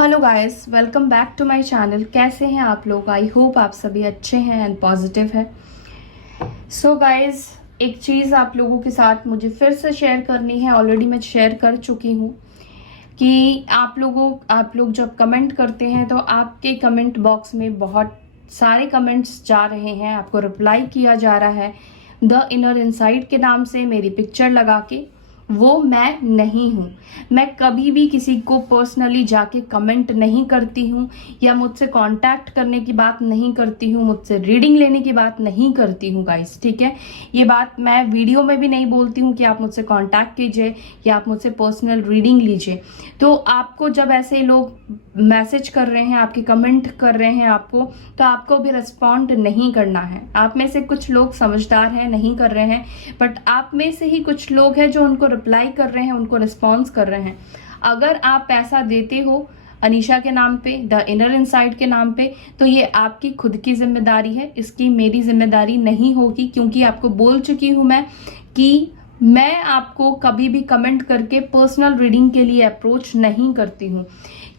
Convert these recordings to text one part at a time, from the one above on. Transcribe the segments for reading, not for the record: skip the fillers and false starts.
Hello guys, welcome back to my channel. कैसे हैं आप लोग? आई होप आप सभी अच्छे हैं एंड पॉजिटिव है। सो गाइस, एक चीज़ आप लोगों के साथ मुझे फिर से शेयर करनी है। ऑलरेडी मैं शेयर कर चुकी हूँ कि आप लोग जब कमेंट करते हैं तो आपके कमेंट बॉक्स में बहुत सारे कमेंट्स जा रहे हैं, आपको रिप्लाई किया जा रहा है द इनर इनसाइड के नाम से मेरी पिक्चर लगा के। वो मैं नहीं हूँ। मैं कभी भी किसी को पर्सनली जाके कमेंट नहीं करती हूँ या मुझसे कांटेक्ट करने की बात नहीं करती हूँ, मुझसे रीडिंग लेने की बात नहीं करती हूँ गाइस, ठीक है। ये बात मैं वीडियो में भी नहीं बोलती हूँ कि आप मुझसे कांटेक्ट कीजिए या आप मुझसे पर्सनल रीडिंग लीजिए। तो आपको जब ऐसे लोग मैसेज कर रहे हैं, आपके कमेंट कर रहे हैं आपको, तो आपको भी रिस्पॉन्ड नहीं करना है। आप में से कुछ लोग समझदार हैं, नहीं कर रहे हैं, बट आप में से ही कुछ लोग हैं जो उनको रिप्लाई कर रहे हैं, उनको रिस्पॉन्स कर रहे हैं। अगर आप पैसा देते हो अनीशा के नाम पे, द इनर इनसाइड के नाम पे, तो ये आपकी खुद की जिम्मेदारी है, इसकी मेरी जिम्मेदारी नहीं होगी। क्योंकि आपको बोल चुकी हूं मैं कि मैं आपको कभी भी कमेंट करके पर्सनल रीडिंग के लिए अप्रोच नहीं करती हूँ।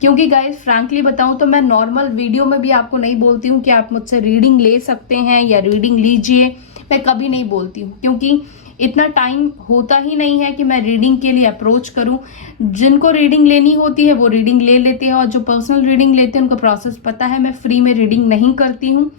क्योंकि गाइस फ्रैंकली बताऊं तो मैं नॉर्मल वीडियो में भी आपको नहीं बोलती हूँ कि आप मुझसे रीडिंग ले सकते हैं या रीडिंग लीजिए। मैं कभी नहीं बोलती हूँ, क्योंकि इतना टाइम होता ही नहीं है कि मैं रीडिंग के लिए अप्रोच करूं। जिनको रीडिंग लेनी होती है वो रीडिंग ले लेते हैं, और जो पर्सनल रीडिंग लेते हैं उनको प्रोसेस पता है। मैं फ्री में रीडिंग नहीं करती हूँ।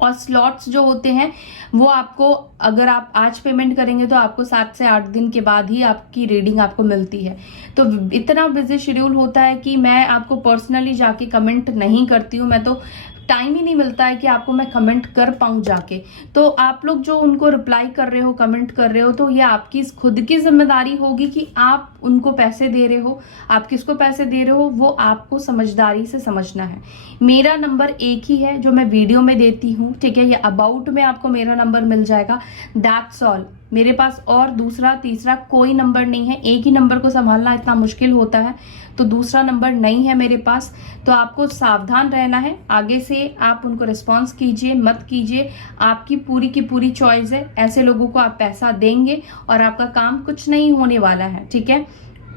और स्लॉट्स जो होते हैं वो आपको, अगर आप आज पेमेंट करेंगे तो आपको 7 से 8 दिन के बाद ही आपकी रीडिंग आपको मिलती है। तो इतना बिजी शेड्यूल होता है कि मैं आपको पर्सनली जाके कमेंट नहीं करती हूँ। मैं तो टाइम ही नहीं मिलता है कि आपको मैं कमेंट कर पाऊँ जाके। तो आप लोग जो उनको रिप्लाई कर रहे हो, कमेंट कर रहे हो, तो ये आपकी खुद की जिम्मेदारी होगी कि आप उनको पैसे दे रहे हो। आप किसको पैसे दे रहे हो वो आपको समझदारी से समझना है। मेरा नंबर एक ही है जो मैं वीडियो में देती हूँ, ठीक है। ये अबाउट में आपको मेरा नंबर मिल जाएगा, दैट्स ऑल। मेरे पास और दूसरा तीसरा कोई नंबर नहीं है। एक ही नंबर को संभालना इतना मुश्किल होता है, तो दूसरा नंबर नहीं है मेरे पास। तो आपको सावधान रहना है। आगे से आप उनको रिस्पॉन्स कीजिए मत कीजिए, आपकी पूरी की पूरी चॉइस है। ऐसे लोगों को आप पैसा देंगे और आपका काम कुछ नहीं होने वाला है, ठीक है।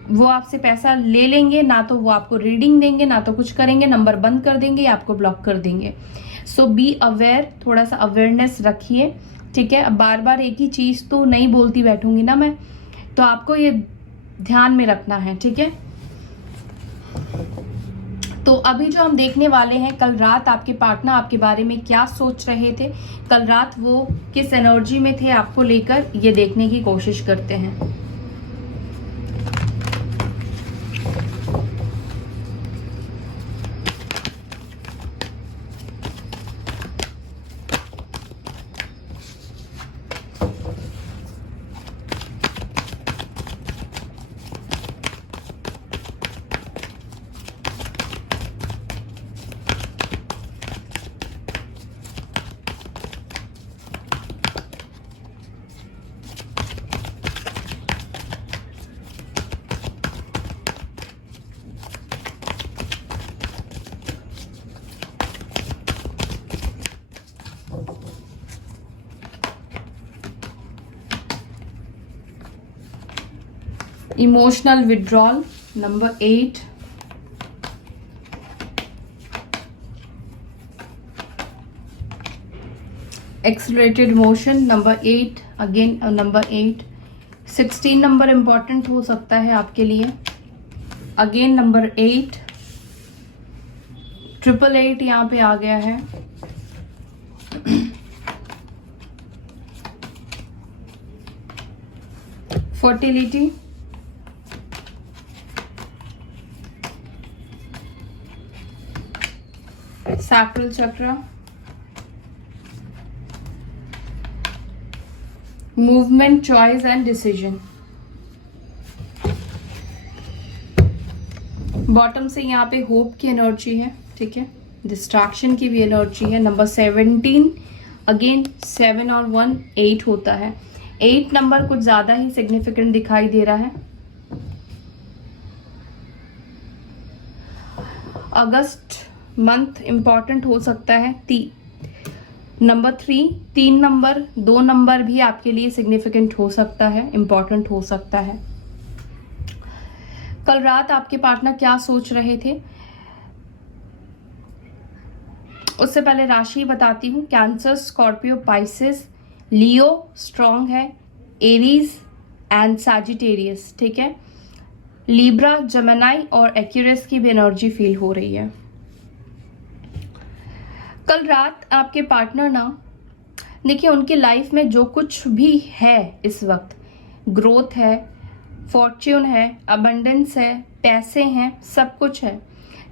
वो आपसे पैसा ले लेंगे, ना तो वो आपको रीडिंग देंगे, ना तो कुछ करेंगे, नंबर बंद कर देंगे या आपको ब्लॉक कर देंगे। सो बी अवेयर, थोड़ा सा अवेयरनेस रखिए, ठीक है। अब बार बार एक ही चीज तो नहीं बोलती बैठूंगी ना मैं, तो आपको ये ध्यान में रखना है, ठीक है। तो अभी जो हम देखने वाले हैं, कल रात आपके पार्टनर आपके बारे में क्या सोच रहे थे, कल रात वो किस एनर्जी में थे आपको लेकर, ये देखने की कोशिश करते हैं। Emotional withdrawal, number 8. Accelerated motion, number 8. Again number 8. 16 number important हो सकता है आपके लिए। अगेन नंबर 8, 888 यहाँ पे आ गया है। फर्टिलिटी, सैक्रल चक्र, movement, choice and decision. Bottom से यहाँ पे होप की एनर्जी है, ठीक है। डिस्ट्रैक्शन की भी एनर्जी है। नंबर 17, अगेन 7 और 1 8 होता है। 8 नंबर कुछ ज्यादा ही सिग्निफिकेंट दिखाई दे रहा है। अगस्त मंथ इंपॉर्टेंट हो सकता है। नंबर 3, 3 नंबर, 2 नंबर भी आपके लिए सिग्निफिकेंट हो सकता है, इंपॉर्टेंट हो सकता है। कल रात आपके पार्टनर क्या सोच रहे थे, उससे पहले राशि बताती हूँ। कैंसर, स्कॉर्पियो, पाइसेस, लियो स्ट्रॉन्ग है, एरीज एंड सैजिटेरियस, ठीक है। लिब्रा, जेमिनी और एक्यूरियस की भी एनर्जी फील हो रही है। कल रात आपके पार्टनर ना, देखिए उनकी लाइफ में जो कुछ भी है इस वक्त, ग्रोथ है, फॉर्च्यून है, अबंडेंस है, पैसे हैं, सब कुछ है,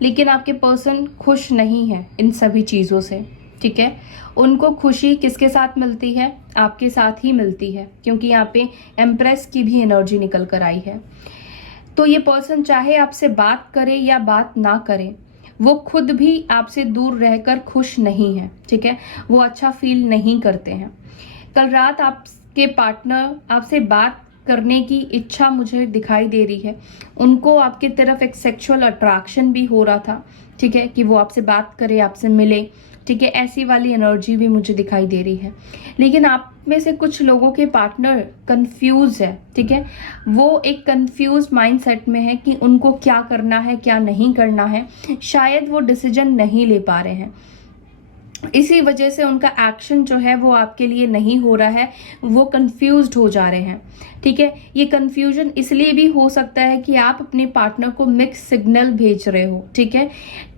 लेकिन आपके पर्सन खुश नहीं है इन सभी चीज़ों से, ठीक है। उनको खुशी किसके साथ मिलती है? आपके साथ ही मिलती है, क्योंकि यहाँ पे एम्प्रेस की भी एनर्जी निकल कर आई है। तो ये पर्सन चाहे आपसे बात करे या बात ना करे, वो खुद भी आपसे दूर रहकर खुश नहीं है, ठीक है। वो अच्छा फील नहीं करते हैं। कल रात आपके पार्टनर आपसे बात करने की इच्छा मुझे दिखाई दे रही है। उनको आपके तरफ एक सेक्सुअल अट्रैक्शन भी हो रहा था, ठीक है, कि वो आपसे बात करे, आपसे मिले, ठीक है। ऐसी वाली एनर्जी भी मुझे दिखाई दे रही है। लेकिन आप में से कुछ लोगों के पार्टनर कंफ्यूज है, ठीक है। वो एक कंफ्यूज माइंडसेट में है कि उनको क्या करना है, क्या नहीं करना है। शायद वो डिसीजन नहीं ले पा रहे हैं, इसी वजह से उनका एक्शन जो है वो आपके लिए नहीं हो रहा है, वो कंफ्यूज्ड हो जा रहे हैं, ठीक है। ये कंफ्यूजन इसलिए भी हो सकता है कि आप अपने पार्टनर को मिक्स सिग्नल भेज रहे हो, ठीक है।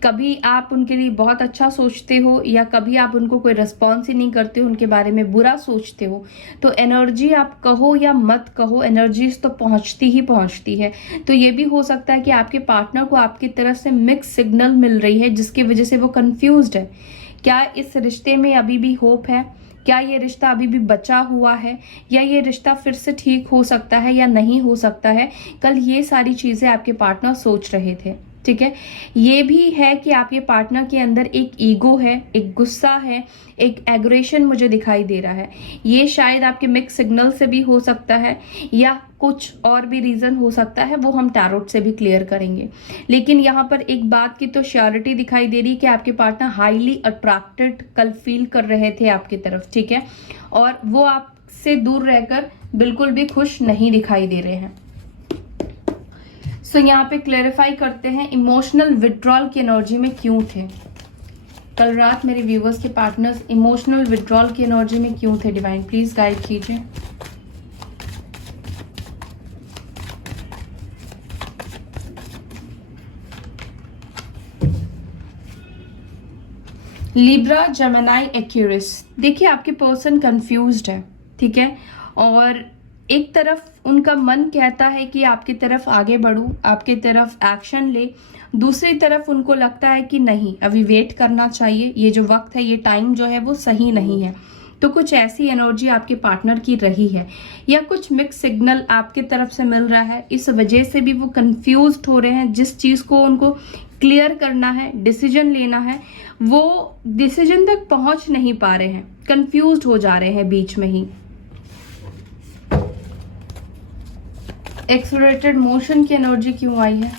कभी आप उनके लिए बहुत अच्छा सोचते हो या कभी आप उनको कोई रिस्पॉन्स ही नहीं करते हो, उनके बारे में बुरा सोचते हो। तो एनर्जी, आप कहो या मत कहो, एनर्जीज तो पहुंचती ही पहुंचती है। तो ये भी हो सकता है कि आपके पार्टनर को आपकी तरफ से मिक्स सिग्नल मिल रही है, जिसकी वजह से वो कंफ्यूज्ड है। क्या इस रिश्ते में अभी भी होप है? क्या ये रिश्ता अभी भी बचा हुआ है, या ये रिश्ता फिर से ठीक हो सकता है या नहीं हो सकता है? कल ये सारी चीजें आपके पार्टनर सोच रहे थे, ठीक है। ये भी है कि आपके पार्टनर के अंदर एक ईगो है, एक गुस्सा है, एक एग्रेशन मुझे दिखाई दे रहा है। ये शायद आपके मिक्स सिग्नल से भी हो सकता है या कुछ और भी रीजन हो सकता है, वो हम टैरोट से भी क्लियर करेंगे। लेकिन यहाँ पर एक बात की तो श्योरिटी दिखाई दे रही कि आपके पार्टनर हाईली अट्रैक्टेड कल फील कर रहे थे आपकी तरफ, ठीक है। और वो आपसे दूर रहकर बिल्कुल भी खुश नहीं दिखाई दे रहे हैं। सो यहाँ पे क्लेरिफाई करते हैं, इमोशनल विड्रॉल की एनर्जी में क्यों थे कल रात मेरे व्यूवर्स के पार्टनर्स? इमोशनल विड्रॉल की एनर्जी में क्यों थे? डिवाइन प्लीज गाइड कीजिए। Libra, Gemini, Aquarius. देखिए आपके पर्सन कंफ्यूज्ड है, ठीक है। और एक तरफ उनका मन कहता है कि आपकी तरफ आगे बढ़ूं, आपकी तरफ एक्शन ले, दूसरी तरफ उनको लगता है कि नहीं, अभी वेट करना चाहिए, ये जो वक्त है, ये टाइम जो है वो सही नहीं है। तो कुछ ऐसी एनर्जी आपके पार्टनर की रही है, या कुछ मिक्स सिग्नल आपके तरफ से मिल रहा है, इस वजह से भी वो कंफ्यूज्ड हो रहे हैं। जिस चीज को उनको क्लियर करना है, डिसीजन लेना है, वो डिसीजन तक पहुंच नहीं पा रहे हैं, कंफ्यूज्ड हो जा रहे हैं बीच में ही। एक्सेलरेटेड मोशन की एनर्जी क्यों आई है?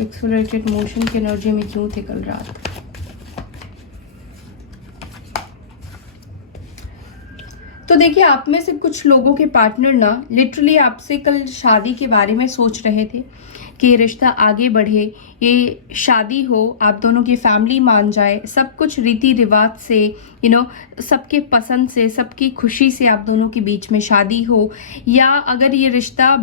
एक्सेलरेटेड मोशन की एनर्जी में क्यों थे कल रात? तो देखिए आप में से कुछ लोगों के पार्टनर ना लिटरली आपसे कल शादी के बारे में सोच रहे थे कि ये रिश्ता आगे बढ़े, ये शादी हो, आप दोनों की फैमिली मान जाए, सब कुछ रीति रिवाज से, सबके पसंद से, सबकी खुशी से आप दोनों के बीच में शादी हो। या अगर ये रिश्ता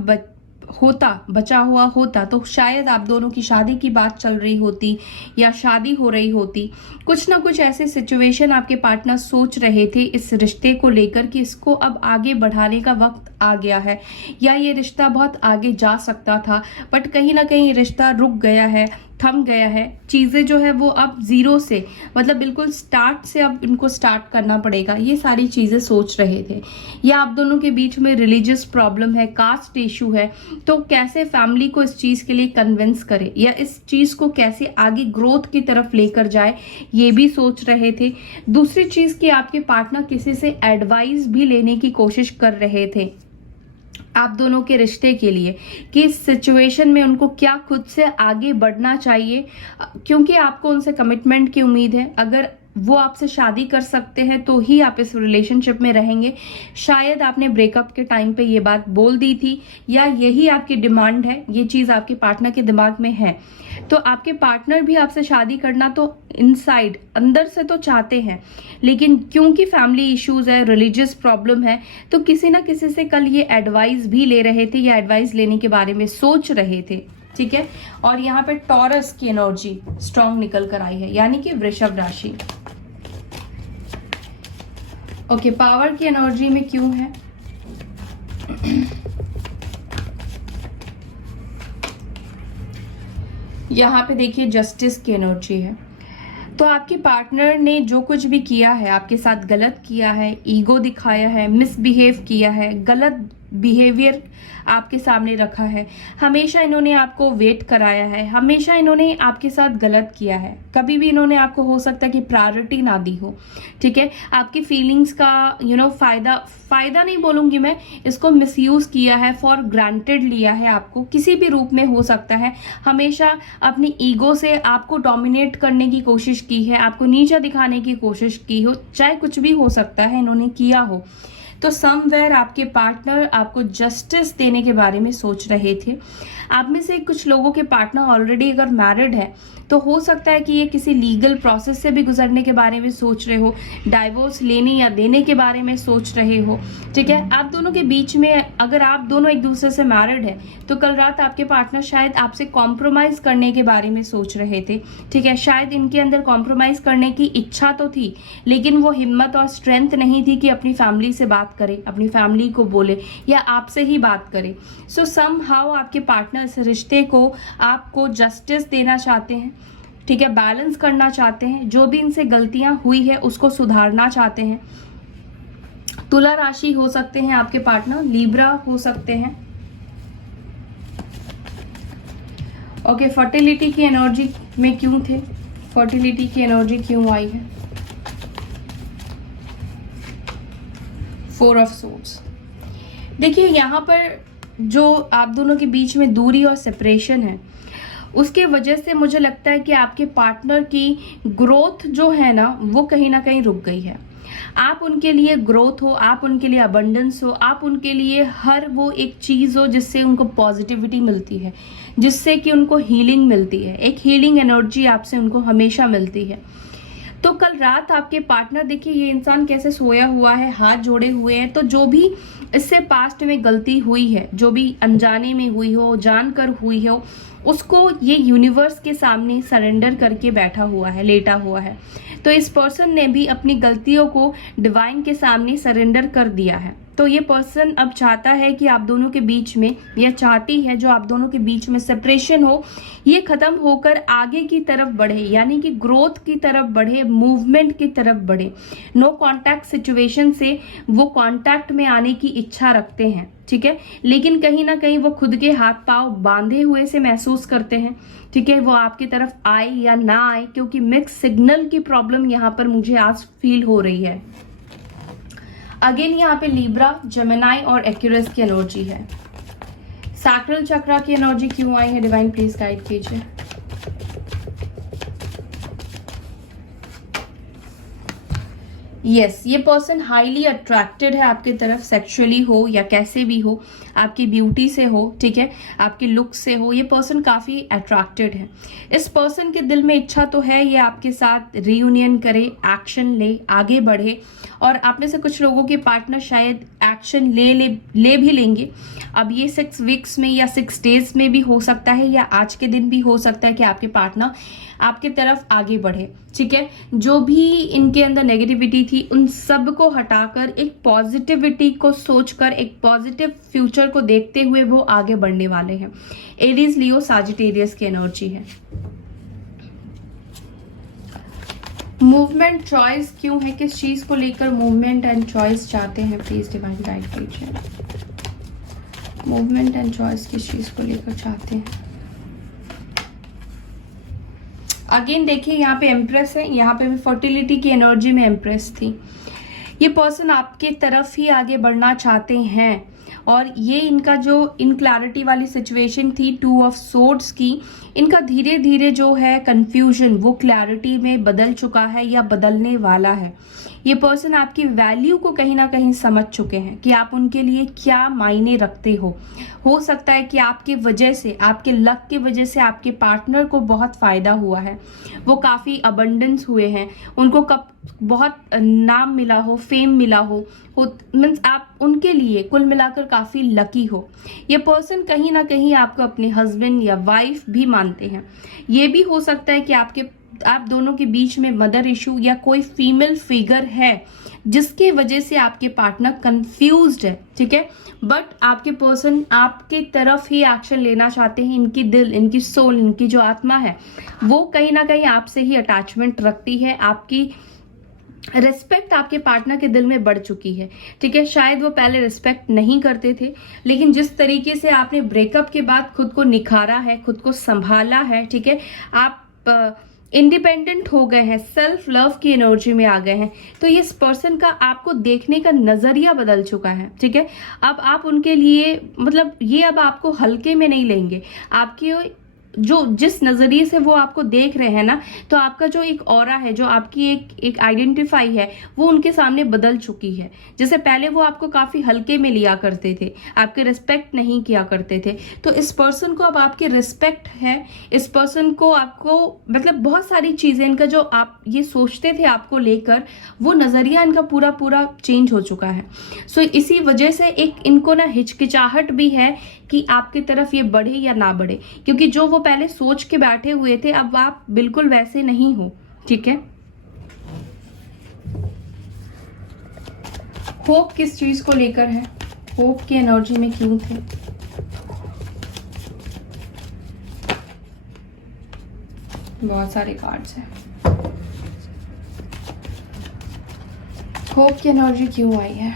बचा हुआ होता तो शायद आप दोनों की शादी की बात चल रही होती या शादी हो रही होती। कुछ ना कुछ ऐसे सिचुएशन आपके पार्टनर सोच रहे थे इस रिश्ते को लेकर कि इसको अब आगे बढ़ाने का वक्त आ गया है, या ये रिश्ता बहुत आगे जा सकता था, बट कहीं ना कहीं रिश्ता रुक गया है, थम गया है। चीज़ें जो है वो अब जीरो से, मतलब बिल्कुल स्टार्ट से अब इनको स्टार्ट करना पड़ेगा, ये सारी चीज़ें सोच रहे थे। या आप दोनों के बीच में रिलीजियस प्रॉब्लम है, कास्ट इशू है, तो कैसे फैमिली को इस चीज़ के लिए कन्विंस करे या इस चीज़ को कैसे आगे ग्रोथ की तरफ लेकर जाए, ये भी सोच रहे थे। दूसरी चीज़ कि आपके पार्टनर किसी से एडवाइस भी लेने की कोशिश कर रहे थे आप दोनों के रिश्ते के लिए, कि इस सिचुएशन में उनको क्या खुद से आगे बढ़ना चाहिए, क्योंकि आपको उनसे कमिटमेंट की उम्मीद है। अगर वो आपसे शादी कर सकते हैं तो ही आप इस रिलेशनशिप में रहेंगे। शायद आपने ब्रेकअप के टाइम पे ये बात बोल दी थी, या यही आपकी डिमांड है, ये चीज़ आपके पार्टनर के दिमाग में है। तो आपके पार्टनर भी आपसे शादी करना तो इनसाइड अंदर से तो चाहते हैं, लेकिन क्योंकि फैमिली इश्यूज है, रिलीजियस प्रॉब्लम है, तो किसी ना किसी से कल ये एडवाइस भी ले रहे थे या एडवाइस लेने के बारे में सोच रहे थे। ठीक है, और यहाँ पे टॉरस की एनर्जी स्ट्रॉन्ग निकल कर आई है, यानी कि वृषभ राशि। ओके, पावर की एनर्जी में क्यों है? यहाँ पे देखिए जस्टिस की एनर्जी है। तो आपके पार्टनर ने जो कुछ भी किया है आपके साथ गलत किया है, ईगो दिखाया है, मिसबिहेव किया है, गलत बिहेवियर आपके सामने रखा है, हमेशा इन्होंने आपको वेट कराया है, हमेशा इन्होंने आपके साथ गलत किया है, कभी भी इन्होंने आपको हो सकता है कि प्रायोरिटी ना दी हो। ठीक है, आपकी फीलिंग्स का फायदा नहीं बोलूंगी मैं, इसको मिसयूज किया है, फॉर ग्रांटेड लिया है, आपको किसी भी रूप में हो सकता है। हमेशा अपनी ईगो से आपको डोमिनेट करने की कोशिश की है, आपको नीचा दिखाने की कोशिश की हो, चाहे कुछ भी हो सकता है इन्होंने किया हो। तो समवेयर आपके पार्टनर आपको जस्टिस देने के बारे में सोच रहे थे। आप में से कुछ लोगों के पार्टनर ऑलरेडी अगर मैरिड है तो हो सकता है कि ये किसी लीगल प्रोसेस से भी गुजरने के बारे में सोच रहे हो, डाइवोर्स लेने या देने के बारे में सोच रहे हो। ठीक है, आप दोनों के बीच में अगर आप दोनों एक दूसरे से मैरिड है तो कल रात आपके पार्टनर शायद आपसे कॉम्प्रोमाइज करने के बारे में सोच रहे थे। ठीक है, शायद इनके अंदर कॉम्प्रोमाइज करने की इच्छा तो थी, लेकिन वो हिम्मत और स्ट्रेंथ नहीं थी कि अपनी फैमिली से बात करे, अपनी फैमिली को बोले या आपसे ही बात करे। सो समहाउ आपके पार्टनर इस रिश्ते को आपको जस्टिस देना चाहते हैं। ठीक है, बैलेंस करना चाहते हैं, जो भी इनसे गलतियां हुई है उसको सुधारना चाहते हैं। तुला राशि हो सकते हैं आपके पार्टनर, लिब्रा हो सकते हैं। ओके, फर्टिलिटी की एनर्जी में क्यों थे? फर्टिलिटी की एनर्जी क्यों आई है? 4 ऑफ सोर्ड्स। देखिए यहाँ पर जो आप दोनों के बीच में दूरी और सेपरेशन है, उसके वजह से मुझे लगता है कि आपके पार्टनर की ग्रोथ जो है ना वो कहीं ना कहीं रुक गई है। आप उनके लिए ग्रोथ हो, आप उनके लिए अबंडेंस हो, आप उनके लिए हर वो एक चीज़ हो जिससे उनको पॉजिटिविटी मिलती है, जिससे कि उनको हीलिंग मिलती है, एक हीलिंग एनर्जी आपसे उनको हमेशा मिलती है। तो कल रात आपके पार्टनर, देखिए ये इंसान कैसे सोया हुआ है, हाथ जोड़े हुए हैं। तो जो भी इससे पास्ट में गलती हुई है, जो भी अनजाने में हुई हो, जानकर हुई हो, उसको ये यूनिवर्स के सामने सरेंडर करके बैठा हुआ है, लेटा हुआ है। तो इस पर्सन ने भी अपनी गलतियों को डिवाइन के सामने सरेंडर कर दिया है। तो ये पर्सन अब चाहता है कि आप दोनों के बीच में, या चाहती है जो आप दोनों के बीच में सेपरेशन हो, ये खत्म होकर आगे की तरफ बढ़े, यानी कि ग्रोथ की तरफ बढ़े, मूवमेंट की तरफ बढ़े। नो कांटेक्ट सिचुएशन से वो कांटेक्ट में आने की इच्छा रखते हैं। ठीक है, लेकिन कहीं ना कहीं वो खुद के हाथ पांव बांधे हुए से महसूस करते हैं। ठीक है, वो आपकी तरफ आए या ना आए, क्योंकि मिक्स सिग्नल की प्रॉब्लम यहाँ पर मुझे आज फील हो रही है। अगेन यहाँ पे लिब्रा, जेमिनाई और एक्यूरस की एनर्जी है। सैक्रल चक्रा की एनर्जी क्यों आई है? डिवाइन प्लीज गाइड कीजिए। यस, ये पर्सन हाईली अट्रैक्टेड है आपकी तरफ, सेक्सुअली हो या कैसे भी हो, आपकी ब्यूटी से हो, ठीक है, आपके लुक से हो, ये पर्सन काफी अट्रैक्टेड है। इस पर्सन के दिल में इच्छा तो है ये आपके साथ रियूनियन करे, एक्शन ले, आगे बढ़े। और आप में से कुछ लोगों के पार्टनर शायद एक्शन ले भी लेंगे। अब ये 6 वीक्स में या 6 डेज में भी हो सकता है, या आज के दिन भी हो सकता है कि आपके पार्टनर आपके तरफ आगे बढ़े। ठीक है, जो भी इनके अंदर नेगेटिविटी थी उन सब को हटाकर एक पॉजिटिविटी को सोचकर, एक पॉजिटिव फ्यूचर को देखते हुए वो आगे बढ़ने वाले हैं। एरीज, लियो, सजिटेरियस की एनर्जी है। मूवमेंट, चॉइस क्यों है? किस चीज को लेकर मूवमेंट एंड चॉइस चाहते हैं? प्लीज डिवाइन गाइड कीजिए। मूवमेंट एंड चॉइस किस चीज को लेकर चाहते हैं? अगेन देखिए यहाँ पे एम्प्रेस है, यहाँ पे भी फर्टिलिटी की एनर्जी में एम्प्रेस थी। ये पर्सन आपके तरफ ही आगे बढ़ना चाहते हैं और ये इनका जो इनक्लैरिटी वाली सिचुएशन थी 2 ऑफ सोर्ड्स की, इनका धीरे धीरे जो है कंफ्यूजन वो क्लैरिटी में बदल चुका है या बदलने वाला है। ये पर्सन आपकी वैल्यू को कहीं ना कहीं समझ चुके हैं कि आप उनके लिए क्या मायने रखते हो सकता है कि आपकी वजह से, आपके लक की वजह से आपके पार्टनर को बहुत फायदा हुआ है, वो काफ़ी अबंडेंस हुए हैं, उनको कब बहुत नाम मिला हो, फेम मिला हो मीन्स आप उनके लिए कुल मिलाकर काफ़ी लकी हो। ये पर्सन कहीं ना कहीं आपको अपने हस्बैंड या वाइफ भी मानते हैं। ये भी हो सकता है कि आप दोनों के बीच में मदर इशू या कोई फीमेल फिगर है जिसके वजह से आपके पार्टनर कंफ्यूज्ड है, ठीक है। बट आपके पर्सन आपके तरफ ही एक्शन लेना चाहते हैं। इनकी दिल, इनकी सोल, इनकी जो आत्मा है वो कहीं ना कहीं आपसे ही अटैचमेंट रखती है। आपकी रिस्पेक्ट आपके पार्टनर के दिल में बढ़ चुकी है, ठीक है। शायद वो पहले रिस्पेक्ट नहीं करते थे, लेकिन जिस तरीके से आपने ब्रेकअप के बाद खुद को निखारा है, खुद को संभाला है, ठीक है, आप इंडिपेंडेंट हो गए हैं, सेल्फ लव की एनर्जी में आ गए हैं, तो ये इस पर्सन का आपको देखने का नजरिया बदल चुका है, ठीक है। अब आप उनके लिए मतलब ये अब आपको हल्के में नहीं लेंगे। आपके जो जिस नजरिए से वो आपको देख रहे हैं ना, तो आपका जो एक ऑरा है, जो आपकी एक आइडेंटिफाई है, वो उनके सामने बदल चुकी है। जैसे पहले वो आपको काफी हल्के में लिया करते थे, आपके रिस्पेक्ट नहीं किया करते थे, तो इस पर्सन को अब आपकी रिस्पेक्ट है। इस पर्सन को आपको मतलब बहुत सारी चीजें, इनका जो आप ये सोचते थे आपको लेकर, वो नजरिया इनका पूरा पूरा चेंज हो चुका है। सो इसी वजह से एक इनको ना हिचकिचाहट भी है कि आपकी तरफ ये बढ़े या ना बढ़े, क्योंकि जो वो पहले सोच के बैठे हुए थे अब आप बिल्कुल वैसे नहीं हो, ठीक है। होप किस चीज को लेकर है, होप की एनर्जी में क्यों थे, बहुत सारे कार्ड्स हैं। होप की एनर्जी क्यों आई है?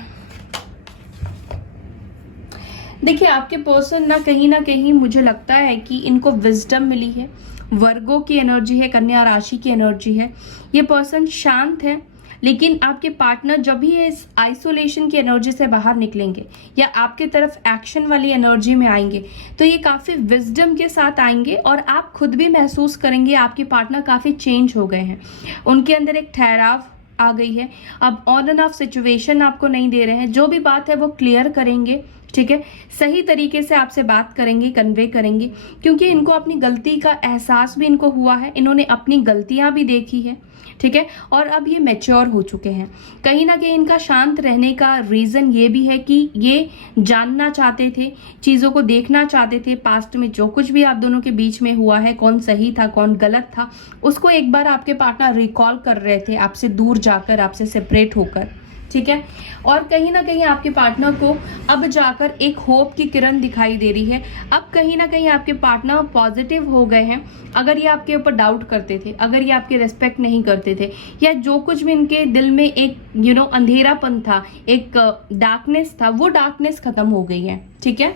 देखिए आपके पर्सन ना कहीं मुझे लगता है कि इनको विजडम मिली है। वर्गो की एनर्जी है, कन्या राशि की एनर्जी है। ये पर्सन शांत है, लेकिन आपके पार्टनर जब भी इस आइसोलेशन की एनर्जी से बाहर निकलेंगे या आपके तरफ एक्शन वाली एनर्जी में आएंगे, तो ये काफ़ी विजडम के साथ आएंगे और आप खुद भी महसूस करेंगे आपके पार्टनर काफ़ी चेंज हो गए हैं। उनके अंदर एक ठहराव आ गई है। अब ऑन एंड ऑफ सिचुएशन आपको नहीं दे रहे हैं, जो भी बात है वो क्लियर करेंगे, ठीक है। सही तरीके से आपसे बात करेंगे, कन्वे करेंगे, क्योंकि इनको अपनी गलती का एहसास भी इनको हुआ है, इन्होंने अपनी गलतियां भी देखी है, ठीक है। और अब ये मैच्योर हो चुके हैं। कहीं ना कहीं इनका शांत रहने का रीज़न ये भी है कि ये जानना चाहते थे, चीज़ों को देखना चाहते थे, पास्ट में जो कुछ भी आप दोनों के बीच में हुआ है, कौन सही था कौन गलत था, उसको एक बार आपके पार्टनर रिकॉल कर रहे थे आपसे दूर जाकर, आपसे सेपरेट होकर, ठीक है। और कहीं ना कहीं आपके पार्टनर को अब जाकर एक होप की किरण दिखाई दे रही है। अब कहीं ना कहीं आपके पार्टनर पॉजिटिव हो गए हैं। अगर ये आपके ऊपर डाउट करते थे, अगर ये आपके रिस्पेक्ट नहीं करते थे, या जो कुछ भी इनके दिल में एक अंधेरापन था, एक डार्कनेस था, वो डार्कनेस खत्म हो गई है, ठीक है।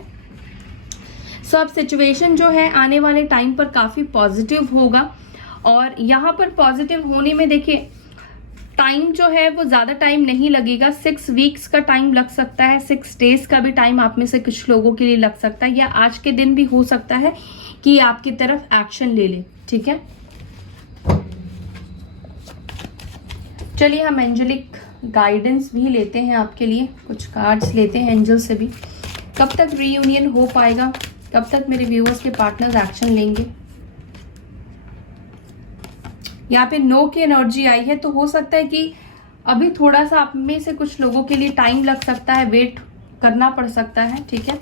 सो अब सिचुएशन जो है आने वाले टाइम पर काफी पॉजिटिव होगा। और यहाँ पर पॉजिटिव होने में देखिए टाइम जो है वो ज़्यादा टाइम नहीं लगेगा। 6 वीक्स का टाइम लग सकता है, 6 डेज का भी टाइम आप में से कुछ लोगों के लिए लग सकता है, या आज के दिन भी हो सकता है कि आपकी तरफ एक्शन ले ले, ठीक है। चलिए हम एंजेलिक गाइडेंस भी लेते हैं आपके लिए, कुछ कार्ड्स लेते हैं एंजल से भी। कब तक रीयूनियन हो पाएगा, कब तक मेरे व्यूअर्स के पार्टनर्स एक्शन लेंगे? यहाँ पे नो की एनर्जी आई है, तो हो सकता है कि अभी थोड़ा सा आप में से कुछ लोगों के लिए टाइम लग सकता है, वेट करना पड़ सकता है, ठीक है।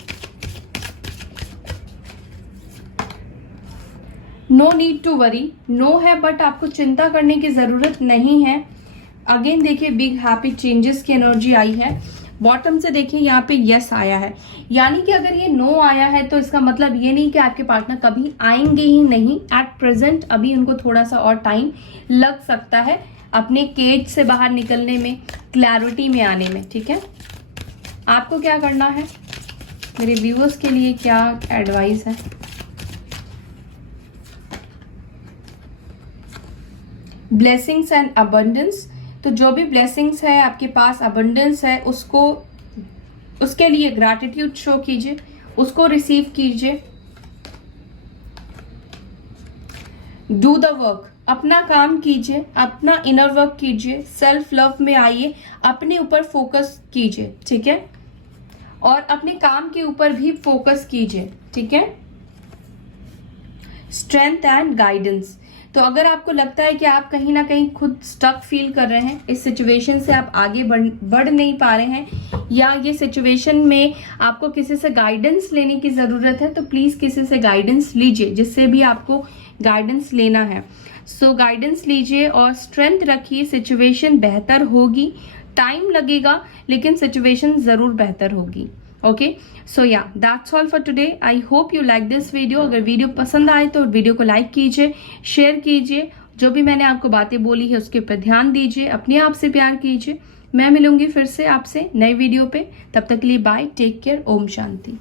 No need to worry, no है बट आपको चिंता करने की जरूरत नहीं है। अगेन देखिए बिग हैप्पी चेंजेस की एनर्जी आई है। बॉटम से देखिए यहाँ पे यस आया है, यानी कि अगर ये नो आया है तो इसका मतलब ये नहीं कि आपके पार्टनर कभी आएंगे ही नहीं। एट प्रेजेंट अभी उनको थोड़ा सा और टाइम लग सकता है अपने केज से बाहर निकलने में, क्लैरिटी में आने में, ठीक है। आपको क्या करना है, मेरे व्यूअर्स के लिए क्या एडवाइस है? ब्लेसिंग्स एंड अबंडेंस, तो जो भी ब्लेसिंग्स है आपके पास, अबंडेंस है, उसको, उसके लिए ग्रैटिट्यूड शो कीजिए, उसको रिसीव कीजिए। डू द वर्क, अपना काम कीजिए, अपना इनर वर्क कीजिए, सेल्फ लव में आइए, अपने ऊपर फोकस कीजिए, ठीक है, और अपने काम के ऊपर भी फोकस कीजिए, ठीक है। स्ट्रेंथ एंड गाइडेंस, तो अगर आपको लगता है कि आप कहीं ना कहीं खुद स्टक फील कर रहे हैं, इस सिचुएशन से आप आगे बढ़ नहीं पा रहे हैं, या ये सिचुएशन में आपको किसी से गाइडेंस लेने की ज़रूरत है, तो प्लीज़ किसी से गाइडेंस लीजिए, जिससे भी आपको गाइडेंस लेना है। सो गाइडेंस लीजिए और स्ट्रेंथ रखिए, सिचुएशन बेहतर होगी, टाइम लगेगा लेकिन सिचुएशन ज़रूर बेहतर होगी। ओके, सो या that's all for today. I hope you like this video. अगर वीडियो पसंद आए तो वीडियो को लाइक कीजिए, शेयर कीजिए, जो भी मैंने आपको बातें बोली है उसके ऊपर ध्यान दीजिए, अपने आप से प्यार कीजिए। मैं मिलूंगी फिर से आपसे नए वीडियो पे, तब तक के लिए bye, take care, Om Shanti.